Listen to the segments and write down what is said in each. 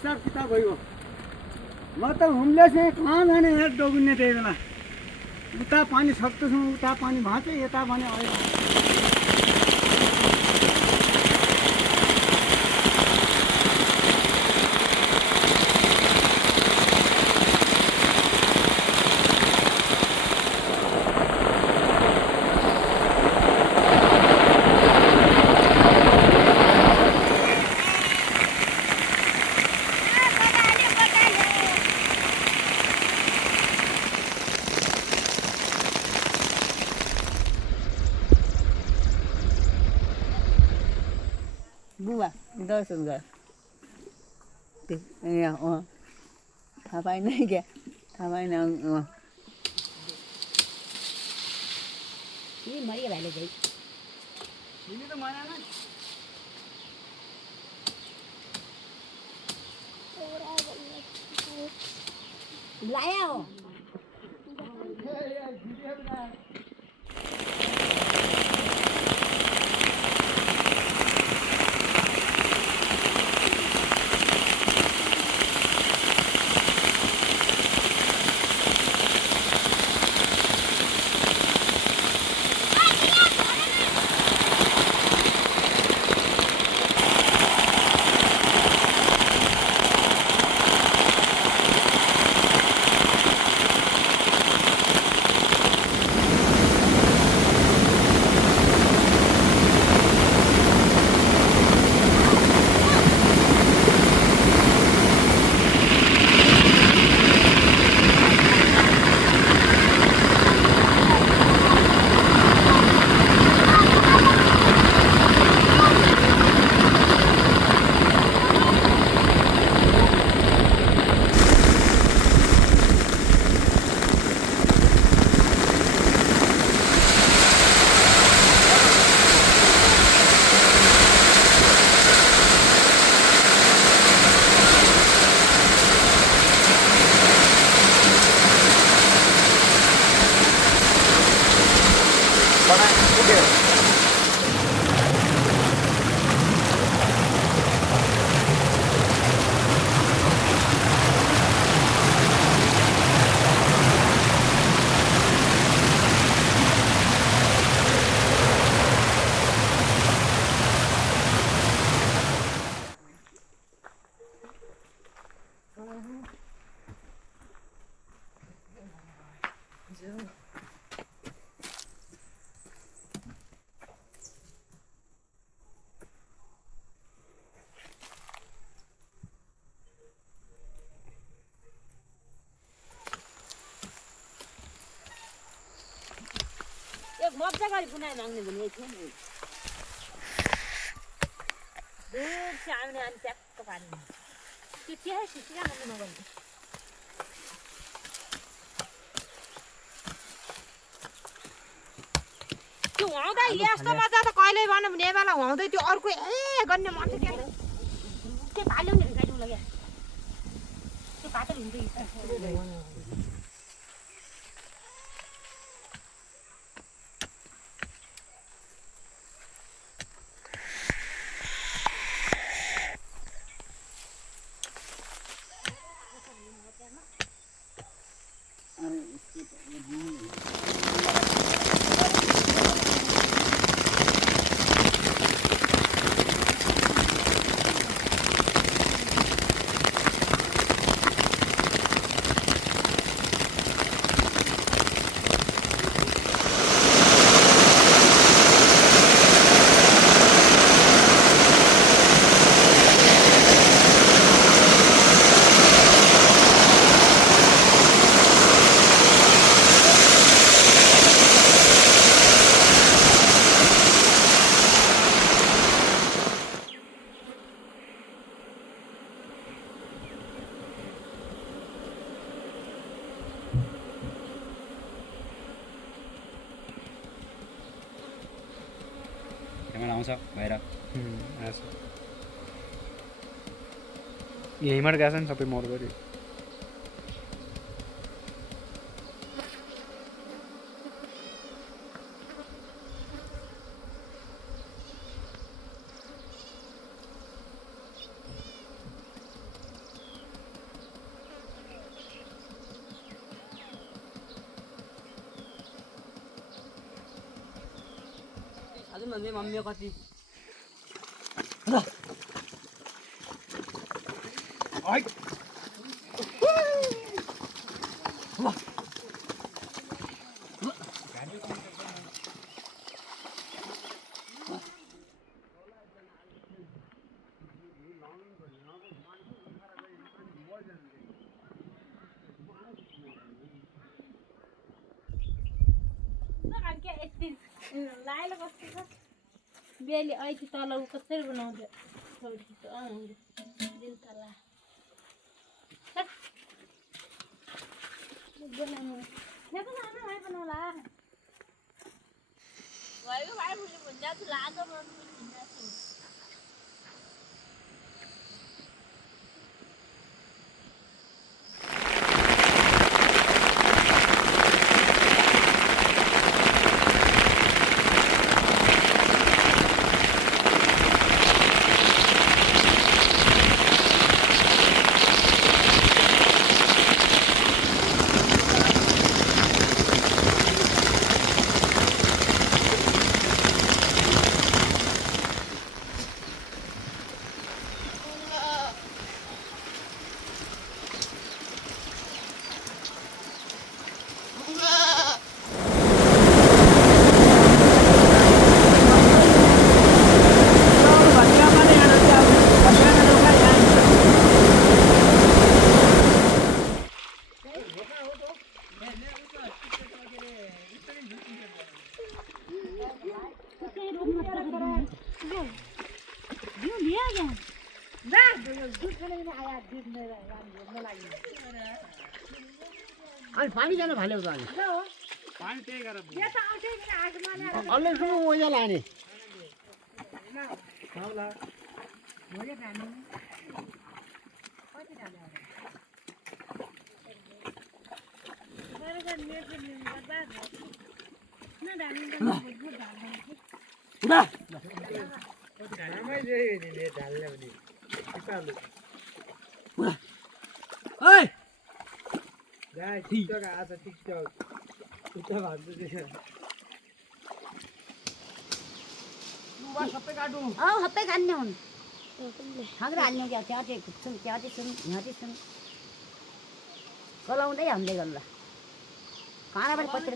हिसाब किताब भयो म त होमलेस कहाँ जाने यार डोबिने त्यही बेला उता पानी सक्दैछु उता पानी भाँच्छ यता पानी आयो बुवा दर्शन गर यहाँ थाहा पाएन क्या थाहा पाएन मरियो भाइले चाहिँ लाया हो मजा गरी बुनाइ माग्ने भने थियो नि दूर से आउने अनि ट्याक्क पार्ने त्यो चाहिँ सिसिरा माग्नु नगर्नु त्यो हुँदै यस्तो मजा त कहिल्यै भएन भने बेला हुँदै त्यो अर्को गर्ने मन चाहिँ क्या त्यो भाल्यो नि गाडी लाग्यो त्यो पातल हुन्छ आउँछ बाहिर यहीँबाट गएको छ नि सबै मरगरी भन्दै मम्मी कति लायला बस्छ बेली ऐठी तल उ कसरी बनाउँछ दिल तला बनाउनु नेको आमा भाइ बनाउला भएको भाइ मुली भुन्जा छु लाजो मुली भुन्जा छु अनि पानी जान भाल्यो त अनि पानी त्यही गरेर अलि सुरु ओइजा लाने हप्पै खान्ने हुन् हाँग्रो हाल्ने क्या त्यहाँ चाहिँ खुट्छौँ त्यहाँ चाहिँ सुन यहाँ चाहिँ सुन चलाउँदै हाल्दै गर्ला काँडाबाट पसेर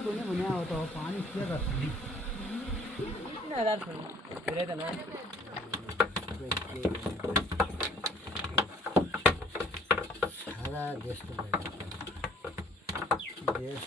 पानी के गर्छ सारा देशको देश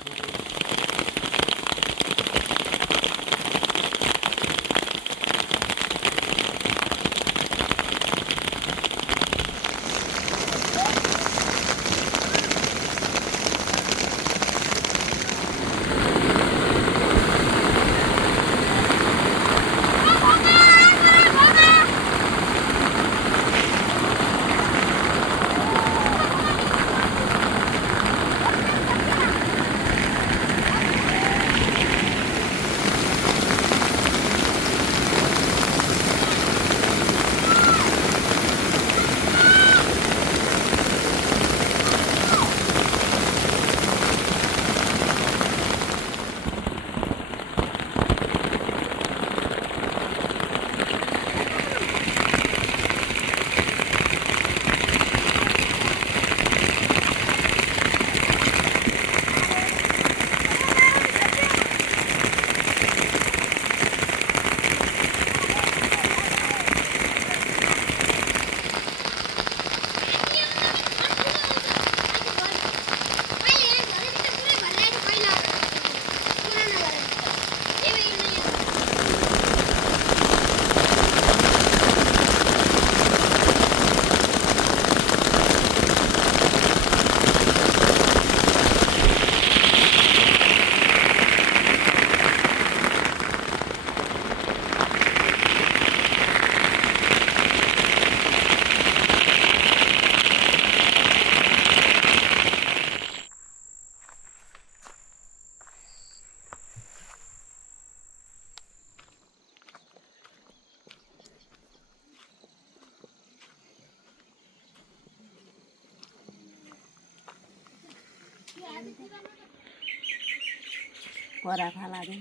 पराठा लाग्यो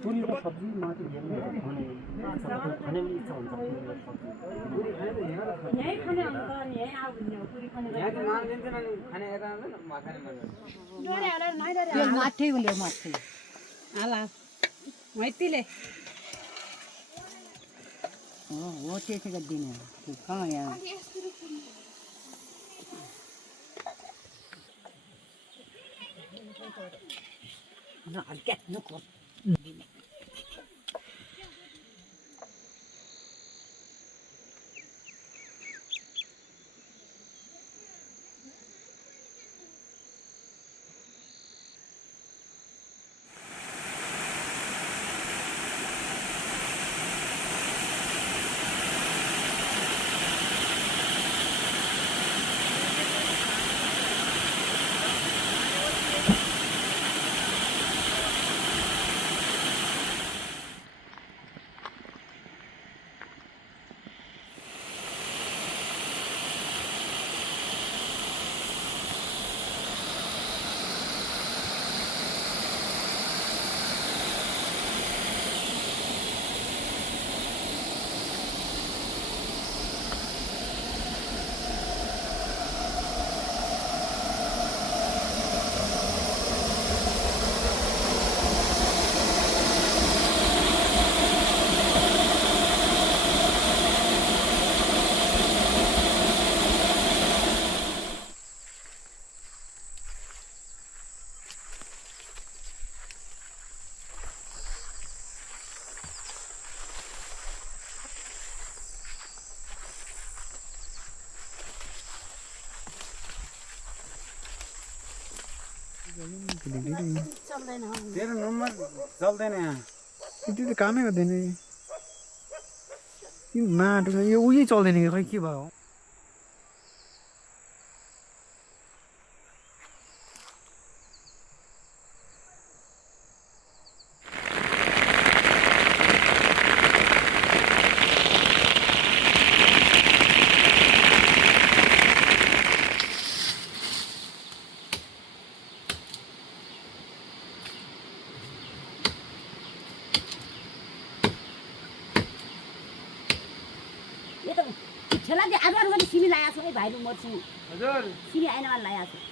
पुरीको सब्जी माथि खाने पनि इच्छा हुन्छ यही खाने हुन्छ नि यही आउ भन्ने हो पुरी खाने यहाँ चाहिँ मानिदिन्छ नि खाने यता आउँदैन माछा नै मान्छ जोडे होला नै रे त्यो माथि उले माथि आला मैतिले हो त्यसैको दिन हो कहाँ यहाँ न हल्का नको चल्दैन तेरो नम्बर चल्दैन यहाँ त्यो त कामै गर्दैन यो माटो यो उही चल्दैन कि खै के भयो यो त ठेला दे आज पनि सिमी लाया छु है भाइले मर्छु हजुर सिमी आएन भने लाया छु